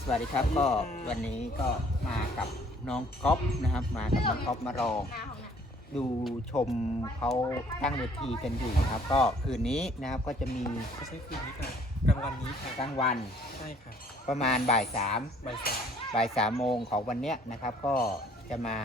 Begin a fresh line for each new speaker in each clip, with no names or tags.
สวัสดีครับก็วันนี้ก็มากับน้องก๊อฟนะครับมากับน้องก๊อฟมารอดูชมเขาตั้งเวทีกันอยู่ครับก็คืนนี้นะครับก็จะมี
ไม่ใช่คืนนี้ค่ะกลางวันนี้ค่ะ
กลางวัน
ใช่ค่ะ
ประมาณบ่ายสาม
บ่ายสาม
บ่ายสามโมงของวันเนี้ยนะครับก็จะมา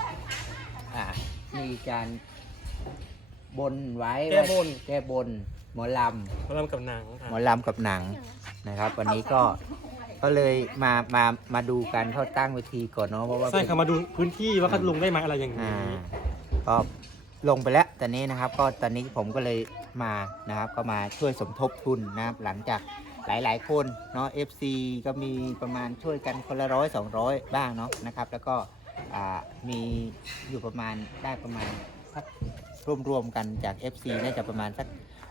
มีการบนไว้แก้บนหมอลำ
กับหนังค่ะ
หมอลำกับหนังนะครับวันนี้ก็เลยมาดูกันเขาตั้งเวทีก่อนเนาะเพราะว่า
ใช่ค่ะมาดูพื้นที่ว่าเขาลงได้ไหมอะไรอย่างนี้
ก็ลงไปแล้วตอนนี้นะครับก็ตอนนี้ผมก็เลยมานะครับก็มาช่วยสมทบทุนนะครับหลังจากหลายๆคนเนาะ FC ก็มีประมาณช่วยกันคนละ100-200บ้างเนาะนะครับแล้วก็มีอยู่ประมาณได้ประมาณสักรวมๆกันจาก FC น่าจะประมาณสัก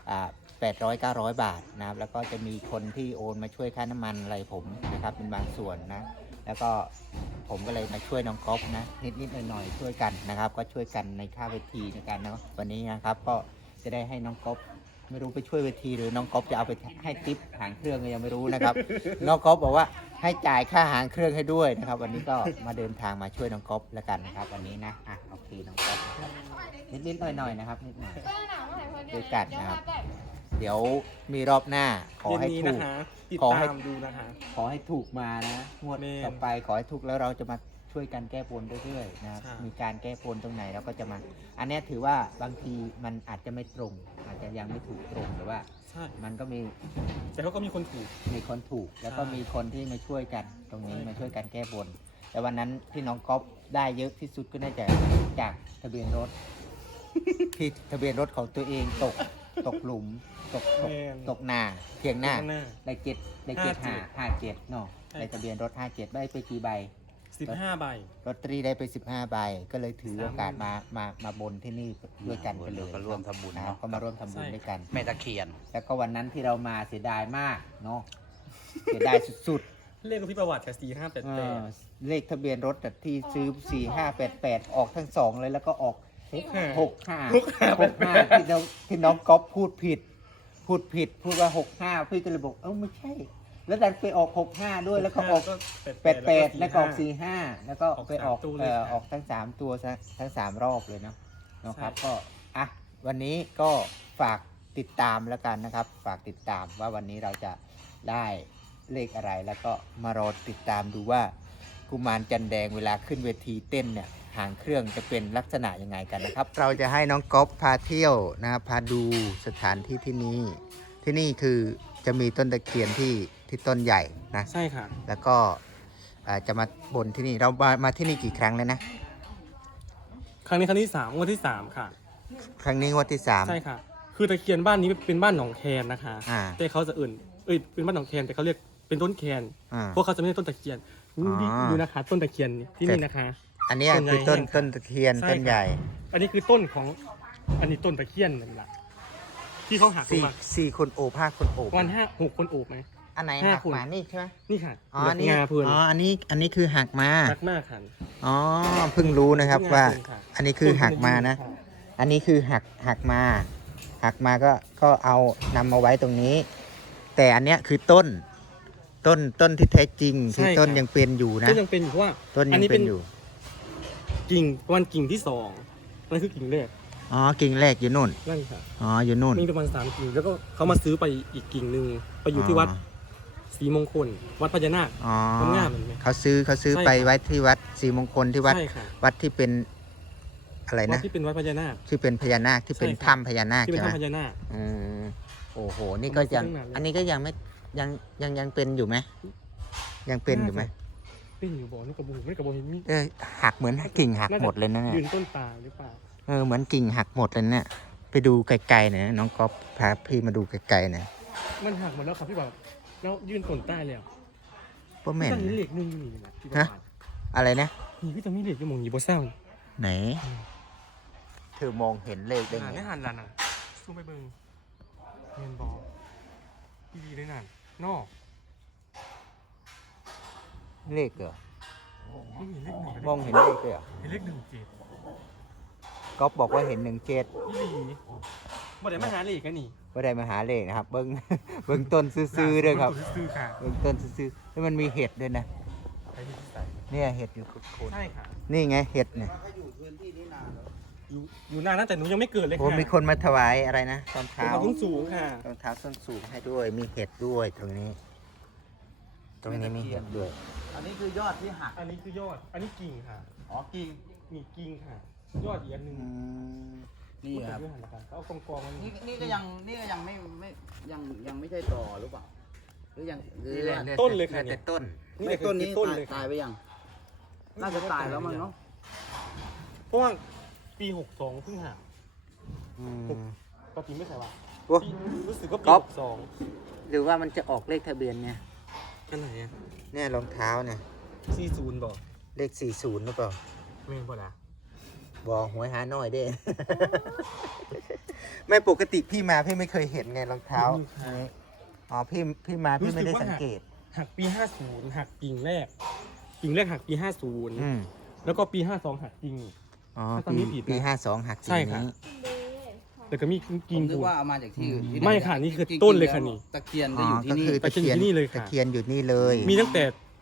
800-900 บาทนะครับแล้วก็จะมีคนที่โอนมาช่วยค่าน้ำมันอะไรผมนะครับเป็นบางส่วนนะแล้วก็ผมก็เลยมาช่วยน้องก๊อฟนะนิดๆหน่อยๆช่วยกันนะครับก็ช่วยกันในค่าเวทีในการเนาะวันนี้นะครับก็จะได้ให้น้องก๊อฟไม่รู้ไปช่วยเวทีหรือน้องก๊อฟจะเอาไปให้ทิปหางเครื่องก็ยังไม่รู้นะครับ น้องก๊อฟบอกว่าให้จ่ายค่าหางเครื่องให้ด้วยนะครับวันนี้ก็มาเดินทางมาช่วยน้องก๊อฟแล้วกันนะครับวันนี้นะโอเคน้องก๊อฟนิดๆหน่อยๆนะครับนิดหน่อยด้วยกันนะครับเดี๋ยวมีรอบหน้าขอให้ถูก
ติดตามดูนะคะ
ขอให้ถูกมานะงวดต่อไปขอให้ถูกแล้วเราจะมาช่วยกันแก้บนเรื่อยๆนะครับมีการแก้บนตรงไหนเราก็จะมาอันนี้ถือว่าบางทีมันอาจจะไม่ตรงอาจจะยังไม่ถูกตรงแต่ว่ามันก็มี
แต่เขาก็มีคนถูก
แล้วก็มีคนที่มาช่วยกันตรงนี้มาช่วยกันแก้บนแต่วันนั้นที่น้องก๊อฟได้เยอะที่สุดก็น่าจะจากทะเบียนรถที่ทะเบียนรถของตัวเองตกหลุมตกนาเพียงหน้าได้เจ็ด57เนาะในทะเบียนรถ57ได้ไปกี่ใบ
15 ใบ
ลอตเตอรี่ได้ไป15 ใบก็เลยถือโอกาสมาบนที่นี่ด้วยกันไปเลย
ก็ร่วมทำบุญเนาะ
ก็มาร่วมทำบุญด้วยกัน
แม่ตะเคียน
แล้วก็วันนั้นที่เรามาเสียดายมากเนาะเสียดายสุด
เลขที่ประวัติกับ4588
เลขทะเบียนรถที่ซื้อ4588ออกทั้ง2เลยแล้วก็ออก65ที่น้องก๊อฟพูดว่า65พี่ก็เลยบอกไม่ใช่แล้วดันไปออก65ด้วยแล้วก็ออก88แล้วก็ออก45แล้วก็ไปออกทั้ง3ตัวทั้ง3รอบเลยนะครับก็วันนี้ก็ฝากติดตามแล้วกันนะครับฝากติดตามว่าวันนี้เราจะได้เลขอะไรแล้วก็มารอติดตามดูว่ากุมารจันแดงเวลาขึ้นเวทีเต้นเนี่ยหางเครื่องจะเป็นลักษณะยังไงกันนะครับเราจะให้น้องก๊อฟพาเที่ยวนะครับพาดูสถานที่ที่นี่คือจะมีต้นตะเคียนที่ต้นใหญ่นะ
ใช่ค่ะ
แล้วก็จะมาบนที่นี่เรามาที่นี่กี่ครั้งแล้วนะ
ครั้งที่3งวดที่3ค่ะ
ครั้งนี้งวดที่3
ใช่ค่ะคือตะเคียนบ้านนี้เป็นบ้านหนองแคนนะคะแต่เขาจะเป็นบ้านหนองแคนแต่เขาเรียกเป็นต้นแคนพวกเขาจะไม่ใช่ต้นตะเคียนดูนะคะต้นตะเคียนที่นี่นะคะ
อันนี้คือต้นตะเคียนต้นใหญ่
อันนี้คือต้นของอันนี้ต้นตะเคียนนั่นแหละที่เขาหักมา
4 คนโอบ5 คนโอบ
วัน6 คนโอบไหม
อันไหนหักมานี่ใช่ไหม
นี่ค่ะ
อันนี้คือหักมา
ค่ะ
เพิ่งรู้นะครับว่าอันนี้คือหักมานะอันนี้คือหักมาก็เอานำมาไว้ตรงนี้แต่อันเนี้ยคือต้นที่แท้จริงที่ต้นยังเป็นอยู่นะ
ต้นยังเป็นเพราะว่า
ต้นยังเป็นอยู่
กิ่งวันกิ่งที่2นั่นคือกิ่งแรก
กิ่งแรกอยู่นู่น
นั่นค่ะ
อยู่นู่น
มีประมาณ3กิ่งแล้วก็เขามาซื้อไปอีกกิ่งนึงไปอยู่ที่วัดศรีมงคลวัดพญานาคงามเหมือนไหม
เขาซื้อไปไว้ที่วัดศรีมงคลที่วัดที่เป็นอะไรนะ
ที่เป็นวัดพญานาค
ที่เป็นพญานาคที่เป็นถ้ำพญานาค
ใช่ไหมถ้ำพญานาค
โอ้โหนี่ก็ยังอันนี้ก็ยังไม่ยังเป็นอยู่ไหมยังเป็นอยู่ไหม
เป็นอยู่บ่นี่กระบุไม่กระบุมี
หักเหมือนกิ่งหักหมดเลยนะเนี่ย
ยืนต้นตาหรือเปล่า
เหมือนกิ่งหักหมดเลยเนี่ยไปดูไกลๆหน่อยน้องก๊อฟพาพี่มาดูไกลๆหน่อย
มันหักหมดแล้วครับพี่บอกแล้วยืนต้นใต้แล้ว
ป้าแม่น
เหล็กนึงอยู่นี่
นะอะไรนะ
นี่พี่จะมีเหล็กอยู่มองอยู่บนเส้า
ไหนเธอมองเห็นเลขได้ไง
ไม่หันละน่ะสู้ไปเบิ่งเงินบอลดีได้นั่นนอก
เลขเหรอมองเห็นเลขเหรอ
เห็นเลข17
ก๊อฟบอกว่าเห็น17
บ่ได้มาหาเลขกันนี่
บ่ได้มาหาเลขนะครับเบิ่งต้นซื่อๆด้วยครับ
ซื้อค่ะ
เบิ่งต้นซื่อๆแล้วมันมีเห็ดด้วยนะ
ไปที่ใส่
เนี่ยเห็ดอยู่โคน
ใช่ค่ะ
นี่ไงเห็ดเนี่ย
อยู่นานตั้งแต่หนูยังไม่เกิดเลย
โอ้
ค่ะ
มีคนมาถวายอะไรนะรอง
เป็น
เท้า
ของสูงค่ะ
รองเท้าส้นสูงให้ด้วย มีเห็ดด้วยตรงนี้ ตรงนี้มีเห็ดด้วย
อันนี้คือยอดที่หัก
อันนี้คือยอด อันนี้กิ่งค่ะ
อ๋อกิ่ง
มีกิ่งค่ะ ยอดอีกอันหนึ่ง
นี่ครับ
พูดถึงเรื่องหันละกันเขาเอากองๆมัน
นี่ก็ยังไม่ยังไม่ใช่ต่อหรือเปล่าหรือยังหรือ
นี่แหละ
ต้นเลยค่ะ
แต่ต้น
นี่
ไม่
คือ
ต้นนี้
ต้นเลยค่ะ
ตายไปยังน่าจะตายแล้วมั้งเนาะ
เพราะว่าปี62เพิ่งหัก
อืม
ปกติไม่ใช่ว่า
โอ้
รู้สึกว่าปี
ก๊อฟ
62
หรือว่ามันจะออกเลขทะเบียนเนี่ย
อันไหนอ่ะ
เนี่ยรองเท้าเนี่ย
40บอก
เลข 40หรือเปล่า
ไม่เป็นไร
บอกหวยหาหน่อยเด้ ไม่ปกติพี่มาพี่ไม่เคยเห็นไงรองเท้านี้อ๋อพี่มาพี่ไม่ได้สังเกต
หักปี50หักกิ่งแรกหักปี
อืม
50แล้วก็ปี52หักกิ่ง
อ๋อ
ถ้าจำไม่ผิดนะ
ปี52หัก
ใช่
กิ่ง
ค่ะ
นี้
แล้วก็มี
ผ
กิ่ง
มนึก
ปู
ว่าเอามาจากที่อื่นที่ไห
ไม่ค่ะนี่คือต้นเลยค่ะนี่
ตะเคียนจะอยู่ที่
ก็
นี่
คือ
ตะเคียนอยู่นี่เลยค่ะ
ตะเคียนอยู่นี่เลย
มีตั้ง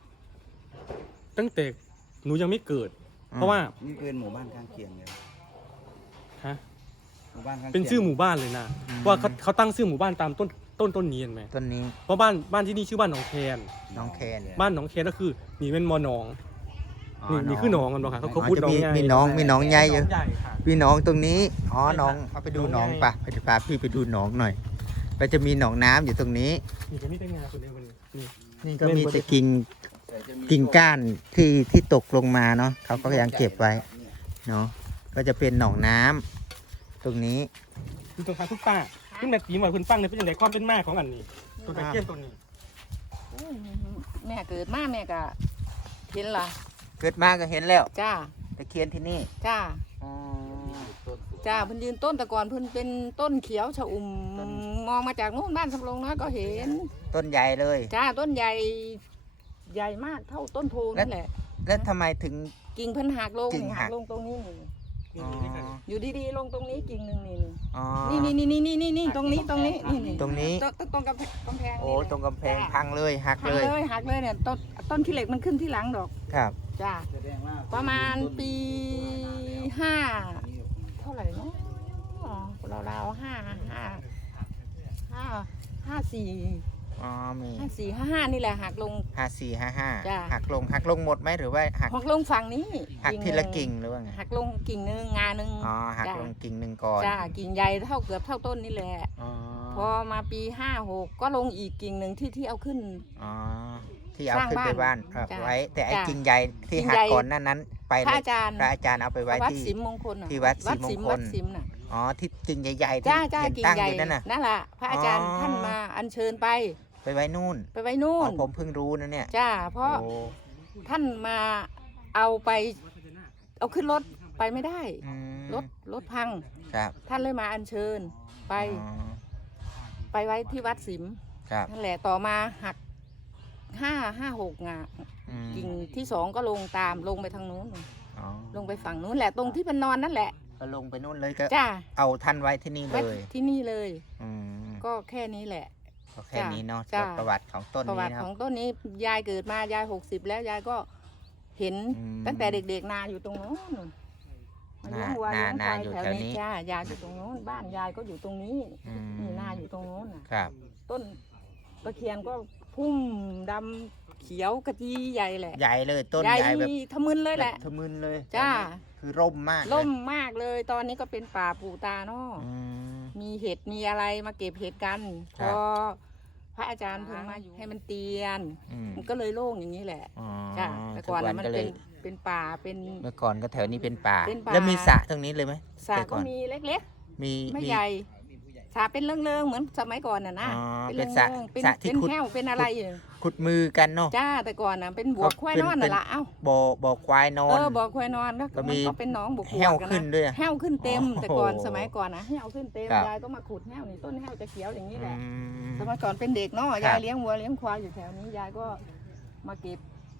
แต่หนูยังไม่เกิด เพราะว่า
นี่เป็นหมู่บ้านข้างเคียงเลย
ฮะ
หมู่บ้านข้างคียง
เป็นชื่อหมู่บ้านเลยนะว่าเขาตั้งชื่อหมู่บ้านตามต้นนี้เห็นไหม
ต้นนี้
เพราะบ้านที่นี่ชื่อบ้านหนองแคน
น้องแคน
บ้านหนองแคนก็คือนี่เป็นมอหนอง
อ๋อ
นี่คือหนองกันเนาะค่ะเขา
อ๋อ
พูด
จะ
หนอง
มี
ใหญ่
มีน้องใหญ่เยอะ
ใหญ่ค่ะ
มีน้องตรงนี้อ๋อ
ใช่ค่ะ
น้องเอาไปดูน้อง
น้องใหญ่
ปะไปพาพี่ไปดูน้องหน่อยมันจะมีหนองน้ำอยู่ตรงนี้
นี่ก็มีแต่งานคนเดียวคนนี้นี่
นี่ก็มีแต่กิ่งก้านที่ตกลงมาเนาะเขาก็ยังเก็บไว้เนาะก็จะเป็นหนองน้ำตรงนี้
คือตรงทางคุณป้าคุณแม่ตีหมอยคุณฟังเลยเป็นอย่างไรความเป็นมาของอันนี้ตัวตะเกียบตัวนี้
แม่เกิดมาแม่ก็เห็นล่ะ
เกิดมาก็เห็นแล้ว
จ้า
ตะเคียนที่นี่
จ้า
อ๋อ
จ้าเพิ่นยืนต้นแต่ก่อนเพิ่นเป็นต้นเขียวชะอุ่ม
ต้น
มองมาจากนู้นบ้านสำโรงน้อยก็เห็น
ต้นใหญ่เลย
จ้าต้นใหญ่ใหญ่มากเท่าต้นโพนั่นแหละ
แล้วทำไมถึง
กิ่งเพิ่นหักลง
กิ่งหัก
ลงตรงนี้นี่
นี่นี่ค่ะ
อยู่ดีๆลงตรงนี้กิ่งหนึ่งนี่
อ๋อ
นี่ตรงนี้นี่
ตรงนี้
ตรงกำแพง
โอ้
นี่
ตรงกำแพงพังเลยหัก
หัก
เลย
เลยหักเลยเนี่ยต้นขี้เหล็กมันขึ้นที่หลังดอก
ครับ
จ้า
แสดงว่า
ประมาณปีห้าเท่าไหร่เนาะเราห้าสี่
อ๋อมี
54 55นี่แหละหักลง
5455
จ้ะ
หักลงหมดไหมหรือว่าหัก
หักลงฝั่งนี้
หักทีละกิ่ง
ห
หรือว่าไง
นึ่หักลงกิ่งหนึ่งงาหนึ่ง
อ๋อหัก
จ้ะ
ลงกิ่งหนึ่งก่อน
จ้ากิ่งใหญ่เกือบเท่าต้นนี่แหละ
อ๋อ
พอมาปี 56 ก็ลงอีกกิ่งหนึ่งที่เอาขึ้น
อ๋อที่เอา
สร้าง
ขึ้นไปบ้าน
บ้าน
เอา
จ้ะ
ไว้ แต่ไอ้
จ้ะ
กิ่งใหญ่ที่
กิ่ง
หัก
ใหญ่
ก่อนนั้นไป
พระ
เลย
อาจารย์
พระอาจารย์เอาไปไว้
วัด
ที่
สิมมงคลน่ะ
ที่วัดศรีมงคล
วัดสิมน่ะ
อ๋อที่กิ่งใหญ่ๆที่
จ้า
เห็น
กิ่ง
ตั้ง
ให
อ
ญ่
ยู่นั่นน่ะ
นั่นแหละพระอาจารย์
อ๋อ
ท่านมาอัญเชิญไป
ไปไว้นู่น
ไปไว้นู่
อ๋อน ผมเพิ่งรู้นะเนี่ย
จ้าเพราะ
โอ้
ท่านมาเอาขึ้นรถไปไม่ได้
อืม
รถพัง
ครับ
ท่านเลยมาอัญเชิญไป
อ๋อ
ไปไว้ที่วัดสิม
ครับ
นั่นแหละต่อมาหัก556งา
อืม
กิ่งที่สองก็ลงตามลงไปทางนู้น
อ๋อ
ลงไปฝั่งนู้นแหละตรงที่มันนอนนั่นแหละ
ก็ลงไปนู่นเลยก็
จ้า
เอาท่านไว้ที่นี่เล
ไว้
ย
ที่นี่เลย
อืม
ก็แค่นี้แหละ
ก็แค่นี้เนาะ
จ้ะ
ประวัติของต้น
ประวั
นี้
ติ
นะค
ข
รั
อบ งต้นนี้ยายเกิดมายาย60แล้วยายก็เห็น
อืม
ตั้งแต่เด็กๆนาอยู่ตรงโน้นมาเลี้ยงวัว
นา
เลี้ยงควาย
อยู่
แถว
แถวนี้
นี้จ้ายายอยู่ตรงโน้นบ้านยายก็อยู่ตรงนี้
อืม
นี่นาอยู่ตรงโน้นน่ะ
ครับ
ต้นตะเคียนก็พุ่มดำเขียวกระจีใหญ่แหละ
ใหญ่เลยต้น
ใหญ่
ใหญ่แบบ
ทะมึนเลยแหละ
ทะมึนเลย
จ้า
คือร่มมากเลย
ล่มมากเลย ตอนนี้ก็เป็นป่าปูตาเนาะ
อืม
มีเห็ดมีอะไรมาเก็บเห็ดกัน
ค
พ
รับ
อพระอาจารย์เพิ่งมาอยู่ให้มันเตียน
อืม
มันก็เลยโล่งอย่างนี้แหละ
อ๋อ
จ้าแต่ก่อน
ทุ
น่ะมัน
ก็เล
เป็
ย
นป่าเป็น
เมื่อก่อนก็แถวนี้เป็นป่า
เป็นป่า
แล้วมีสระตรงนี้เลยไหม
สระ
แต่
ก็
อน
มีเล็ก
มี
ๆ ไม่ใหญ่สระเป็นเรื่องๆเหมือนสมัยก่อนน่ะนะ
อ๋อ
เป็น
เป็น
เรื่
สระ
องๆเป็น
สระที่
เป็น
ขุด
แห้วเป็นอะไรอยู่
ขุดมือกันเนาะ
จ้าแต่ก่อนน่ะเป็นบวกควายนอน
เป็
น่ะ
น
ละเอ้า
บ่อควายนอ
เอน อบอกควายนอนแล้ว
ก็
มั
มี
นก็เป็นหนองบวก
แห้ว
กัะ
ขึ้นด้วยอะ
แห้วขึ้นเต็ม
โอ้โห
แต่ก่อนสมัยก่อนนะแห้วขึ้นเต็ม
ครับ
ยายก็มาขุดแห้วนี่ต้นแห้วจะเขียวอย่างนี้แหละ
อืม
สมัยก่อนเป็นเด็กเนาะ
ครับ
ยายเลี้ยงวัวเลี้ยงควายอยู่แถวนี้ยายก็มาเก็บ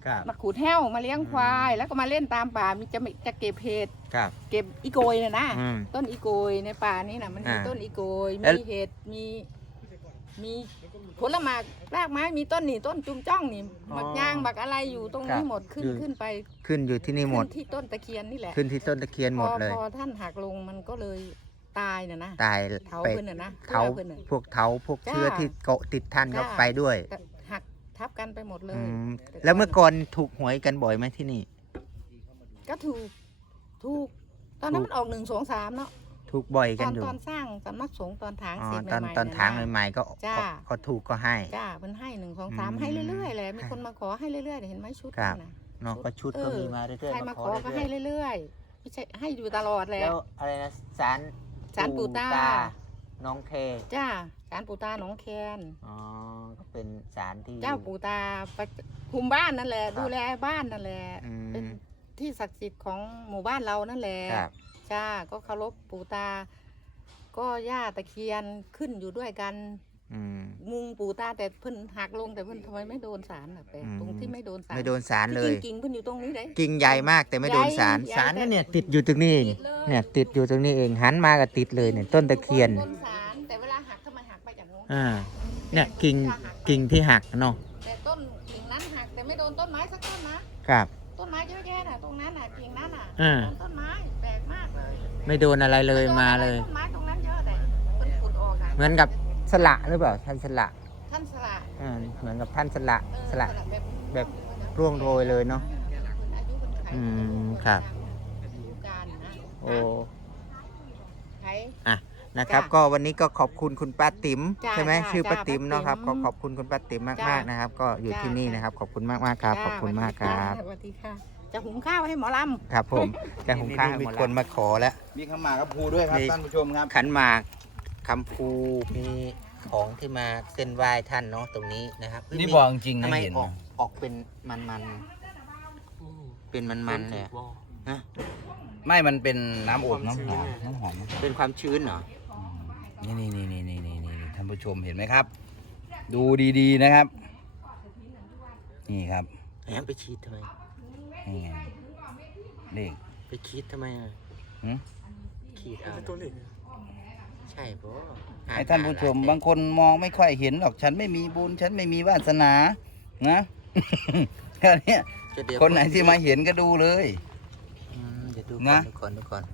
ครับ
มาขูดแห้วมาเลี้ยงควายแล้วก็มาเล่นตามป่ามีจะเก็บเห็ด
ครับ
เก็บอีโกยเนี่ยนะ
อืม
ต้นอีโกยในป่านี้นะมันมี
อ่า
ต้นอีโกย
แล้ว
มีเห็ดมีผลไม้รากไม้มีต้นนี่ต้นจุ่มจ้องนี่บักยางบักอะไรอยู่ตรงนี้หมดขึ้นไป
ขึ้นอยู่ที่นี่หมด
ขึ้นที่ต้นตะเคียนนี่แหละ
ขึ้นที่ต้นตะเคียนหมดเลย
พอท่านหักลงมันก็เลยตายน่ะนะ
ตาย
เถา
ไป
เพิ่นน่ะนะ
เถา
เพิ่นน่ะ
พวกเถาพวก
จ้า
เชื้อที่เกาะติดท่านก็
จ้า
ไปด้วย
ก็หักทับกันไปหมดเล
อื
ย
มแล้วเมื่อก่อนถูกหวยกันบ่อยไหมที่นี่
ก็ถูกตอนนั้นมันออก1 2 3เนาะ
ถูกบ่อย
ต
กัน
อน
อยู่
ตอนสร้างสำนักสงฆ์ตอนถาง
อ๋อ
เสร็จ
ตอน
ใหม่ๆ
ตอน
ะ
ถาง
นะ
ใหม่ๆก็
จ้า
ก็ถูกก็ให้
จ้ามันให้1 2
อืม
3ให้เรื่อยๆเลยมีคนมาขอให้เรื่อยๆเห็นไหมชุด
ครับ
นั่นน่ะ
เนาะก็ชุดก็มีมาเรื่อย
ใคร
ๆ
มาขอก็ให้เรื่อยๆไม่ใช่ให้อยู่ตลอดแหละ
แล้วอะไรนะศาล
ศาลปู่ตา
น้องเค
จ้าศาลปู่ตาหนองแคน
อ๋อก็เป็นศาลที่
เจ้าปู่ตาประคุมบ้านนั่นแหละ
ครับ
ดูแลบ้านนั่นแหละ
อืม
เป็นที่ศักดิ์สิทธิ์ของหมู่บ้านเรานั่นแหละ
ครับ
จ้าก็เคารพปู่ตา ก็ย่าตะเคียนขึ้นอยู่ด้วยกัน
อืม
มุงปู่ตาแต่เพิ่นหักลงแต่เพิ่นทำไมไม่โดนสารน่ะแปลกตรงที่ไม่โดนสาร
ไม่โดนศาลเลย
ที่กิ่งเพิ่นอยู่ตรงนี้เลย
กิ่งใหญ่มากแต่ไม่โดนศาล
ใหญ่
ศาล
แต่
ก็เนี่ยติดอยู่ตรงนี้เอง
ติดเลย
เนี่ยติดอยู่ตรงนี้เองหันมาก็ติดเลยเนี่ยต้นตะเคียน
ต้นสารแต่เวลาหักทำไมหักไปจากโน้น
อ่าเนี่ยกิ่งที่หักเนาะ
แต่ต้นกิ่งนั้นหักแต่ไม่โดนต้นไม้สักต้นนะครับ ต้นไม้เยอะแยะน่ะตรงนั้นน่ะกิ่งนั้นน่ะ
อ่า
โดนต้นไม้แปลกมากเลย
ไม่โดนอะไรเลยมาเลย
ต้นไม้ตรงนั้นเยอะแต่เพิ่นขุดออกะ
เหมือนกับสละหรือเปล่าท่านสละ
ท่านสละ
อ่าเหมือนกับท่านสละ
เออ
สละ
แบบ
แบบร่วงโรยเลยเนาะ
เพิ่นอายุเพิ่นไข
อืมครับ
อายุการนะ
โอ้
ไข
อ่ะนะครับ
จ้ะ
ก็วันนี้ก็ขอบคุณคุณป้าติ๋ม
จ้ะ
ใช่ไหม
จ้ะ
ชื่อป้า
จ้ะ
ติ๋มเนาะครับ
ป้าติ๋
ก็
ม
ขอบคุณคุณป้าติ๋ม
จ้ะ
มากๆนะครับ ก็อยู่
จ้ะ
ที่นี่นะครับ ขอบคุณมากๆครับ ขอบคุณมากครับ
สวัสดีค่ะ จะหุงข้าวให้หมอลำ
ครับผมจะหุงข้าวมีคนมาขอแล้ว
มีขมากับภูด้วยครับ
มี
ท่านผู้ชมครับ
ขันหมากคำภูมีของที่มาเส้นไหว้ท่านเนาะตรงนี้นะครับ
นี่บอกจริงๆ
ทำ
นะ
ไม
เห็น
ออกเป็นมันๆเป็นมันๆเลยอะฮะ
ไม่มันเป็นน้ำอบน้ำหอมน้ำหอม
เป็นความชื้นเหรอ
นี่ท่านผู้ชมเห็นไหมครับ ดูดีๆนะครับ นี่ครับ
แหมไปชีดทำไม
นี่ไงเลข
ไปชีดทำไมอ่ะ
หืม
ขีดเอา
ตัวเล็ก
ใช่ปะ
ให้ท่านผู้ชมบางคนมองไม่ค่อยเห็นหรอกฉันไม่มีบุญฉันไม่มีวาสนานะ แค่เนี้ย
จะเดี๋ยว
คนไหนที่มาเห็นก็ดูเลย
เดี๋ยวดู
นะ
ก่อนดูก่อน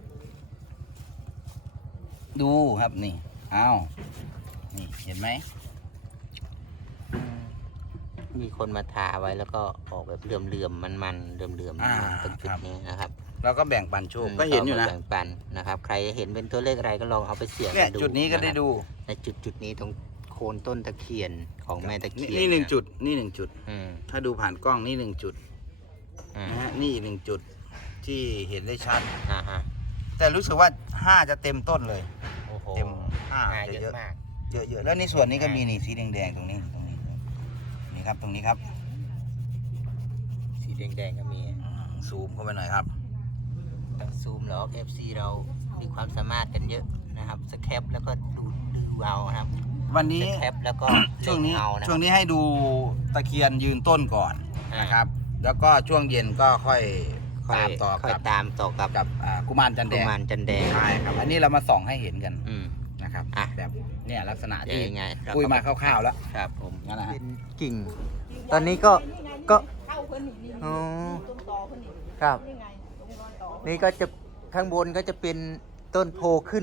ดูครับนี่อ้าวนี่เห็นไหม
มีคนมาทาไว้แล้วก็ออกแบบเหลื่อมๆมันๆเหลื่อมๆตรงจุดนี้นะครับ
เราก็แบ่งปันโชคก็เห็นอยู่นะ
แบ่งปันนะครับ ใครเห็นเป็นตัวเลขอะไรก็ลองเอาไปเสี่ยง
เนี่ย
ดู
จุดนี้ก็ได้ดู
ในจุดนี้ตรงโคนต้นตะเคียนของแม่ตะเคียน
นี่หนึ่งจุดนี่หนึ่งจุด
อืม
ถ้าดูผ่านกล้องนี่หนึ่งจุด
อ่า
นะฮะนี่อีกหนึ่งจุดที่เห็นได้ชัด
อ่าฮะ
แต่รู้สึกว่า5จะเต็มต้นเลย
โอ้โห
เต็มห้า
เย
เย
อะ
อะ
มาก
เยอะๆแล้วในส่วนนี้ก็มีนี่สีแดงๆตรงนี้นี่ครับตรงนี้ครับ
สีแดงๆก็มี
ซูมเข้าไปหน่อยครับ
ต้องซูมหรอก FC เรามีความสามารถกันเยอะนะครับสแคปแล้วก็ดูเอานะครับ
วัน
ส
นี้
แคปแล้วก็
ช่วงนี้
เล็เอานะค
ช่
รั
ว
บ
งนี้ให้ดูตะเคียนยืนต้นก่อน
อ่าน
นะครับ แล้วก็ช่วงเย็นก็ค่อย
ค่อย
ตามต่อ
ค่อย
กับ
ตามต่อกับ
กุมารจันแด
กุ
ง
มารจันแดง
ใช่ครับอันนี้เรามาส่องให้เห็นกัน
อืม
นะครับ
อ่ะ
แบบเนี่ยลักษณะ
เดี๋ยว
ที่
ยังไงเร
คุยมาคร่าวๆแล้ว
ครับผม
นั่นแหละฮะ
เป็นกิ่ง ตอนนี้ก็
เข้าเพิ่นนี่นี่
อ๋อ
ต้นตอเพิ่นนี่
ครับ
นี่ไงตรงรอยต่อ
นี่ก็จะข้างบนก็จะเป็นต้นโพ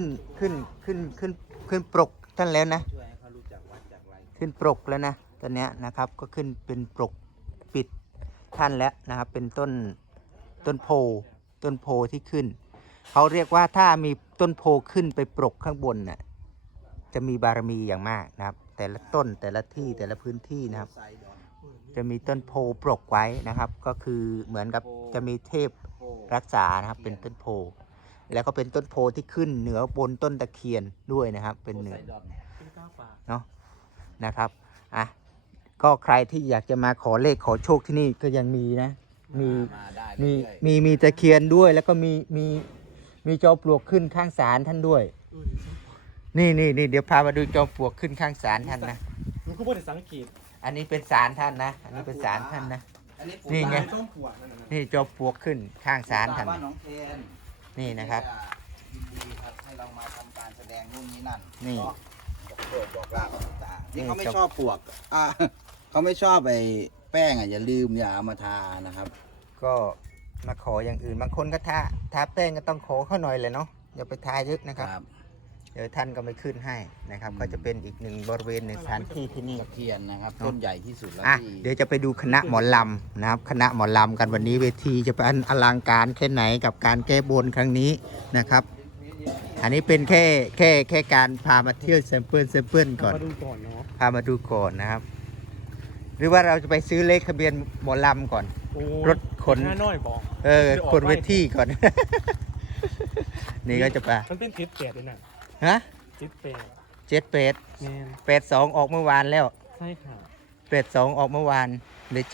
ขึ้นปรกท่านแล้วนะ ขึ้นปรกแล้วนะตอนเนี้ยนะครับก็ขึ้นเป็นปรกปิดท่านแล้วนะครับ เป็นต้นโพที่ขึ้นเขาเรียกว่าถ้ามีต้นโพขึ้นไปปรกข้างบนน่ะจะมีบารมีอย่างมากนะครับ แต่ละต้นแต่ละที่แต่ละพื้นที่นะครับ จะมีต้นโพปรกไว้นะครับ ก็คือเหมือนกับจะมีเทพรักษานะครับ เป็นต้นโพแล้วก็เป็นต้นโพที่ขึ้นเหนือบนต้นตะเคียนด้วยนะครับ เป็นเหนือ
เป็นก้าวป่า
เนาะนะครับอ่ะก็ใครที่อยากจะมาขอเลขขอโชคที่นี่ก็ยังมีนะมี
มาได้
มี
เรื่อย
มีตะเคียนด้วย แล้วก็มีจอมปลวกขึ้นข้างศาลท่านด้วย นี่เดี๋ยวพามาดูจอมปลวกขึ้นข้างศาลท่านนะ
มันก็บ่ได้สังเกต
อันนี้เป็นศาลท่านนะอันนี้เป็นศาลท่านนะ
ๆอันอันนี้ปลูก
นี่ไง
บ้า
ส้มปวดนั่นน่ะ
นี่จบปลวกขึ้นข้างศาลท่าน
บ้านหนองเคน
นี่นะครับ
ยินดีครับให้เรามาทำการแสดงนู่นนี่นั่น
นี่
เนาะบอกโลกบอกลาต่างๆ
นี่
นี่เขาไม่
จบ
ชอบปลวกเขาไม่ชอบไอ้แป้งอย่าลืมอย่าเอามาทานะครับ
ก็มาขออย่างอื่นบางคนก็ทาแป้งก็ต้องขอเขาหน่อยเลยเนาะอย่าไปทาเยอะนะครับ เดี๋ยวท่านก็ไม่ขึ้นให้นะครับ ก็จะเป็นอีกหนึ่งบริเวณในสถานที่ที่นี่
ตะเคียนนะครับต้นใหญ่ที่สุดแล้ว
อ่ะ
ที่
เดี๋ยวจะไปดูคณะหมอลำนะครับ คณะหมอลำกันวันนี้เวทีจะเป็นอลังการแค่ไหนกับการแก้บนครั้งนี้นะครับ อันนี้เป็นแค่การพามาเที่ยวแซมเปิลก่อน
มาดูก่อนเนาะ
พามาดูก่อนนะครับ หรือว่าเราจะไปซื้อเลขทะเบียนหมอลำก่อน
โอ้ย
รถขน
หน้าน้อยบอก
คนเวทีก่อน นี่ก็จะไป
มันเป็นทิศแปดเลยนะ
ฮะ
ทิศแปด
78
แมน
82ออกเมื่อวานแล้ว
ใช่ค่ะ
82ออกเมื่อวานหรือ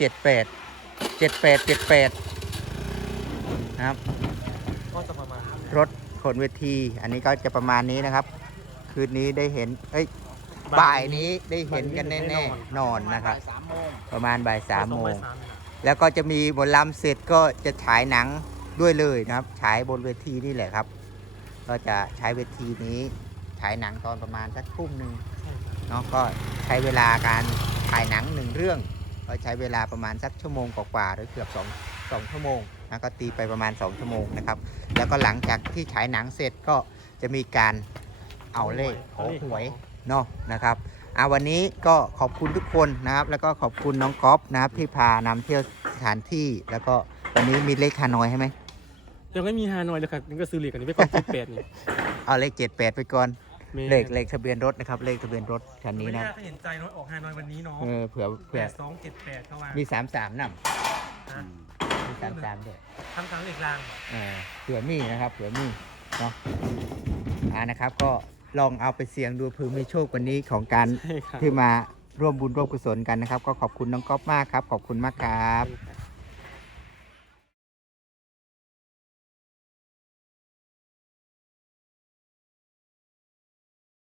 78นะครับ
ก็จะประมาณ
รถขนเวที อันนี้ก็จะประมาณนี้นะครับ คืนนี้ได้เห็นบ่ายนี้ได้เห็นกันแน่ๆนอนนะครับ
3 โมง
ประมาณบ่าย3โมง
บ่ายสาม
แล้วก็จะมีหมอลำเสร็จก็จะฉายหนังด้วยเลยนะครับ ฉายบนเวทีนี่แหละครับ ก็จะใช้เวทีนี้ฉายหนังตอนประมาณสักทุ่มหนึ่ง
ใช่ค่ะ
เนาะก็ใช้เวลาการถ่ายหนัง1เรื่อง ก็ใช้เวลาประมาณสักชั่วโมงกว่าๆหรือเกือบ2ชั่วโมงนะก็ตีไปประมาณ2ชั่วโมงนะครับ แล้วก็หลังจากที่ฉายหนังเสร็จก็จะมีการเอาเลขขอหวยเนาะนะครับวันนี้ก็ขอบคุณทุกคนนะครับ แล้วก็ขอบคุณน้องก๊อฟนะครับที่พานำเที่ยวสถานที่ แล้วก็วันนี้มีเลขฮานอยให้ไหม
ยังไม่มีฮานอยเลยค่ะนี่ก็ซื้อเหรียญกันนี้ไปก่อนทิศแปดนี่
เอาเลข78ไปก่อน
แม่น
เลขทะเบียนรถนะครับ เลขทะเบียนรถคันนี้
ไม่
นะ
น่าจะเห็นใจน้อยออกฮานอยวันนี้เนาะ
เผื่อ
8278เข้ามา
มี33นำ
นะ
มี33ด้วย
ทำทางเหล็กราง
เผื่อมีนะครับเผื่อมีเนาะนะครับก็ลองเอาไปเสี่ยงดูเผื่อมีโชควันนี้ของการ
ใช่ค่ะ
ที่มาร่วมบุญร่วมกุศลกันนะครับ ก็ขอบคุณน้องก๊อฟมากครับ ขอบคุณมากครับ
ใช่ค่ะ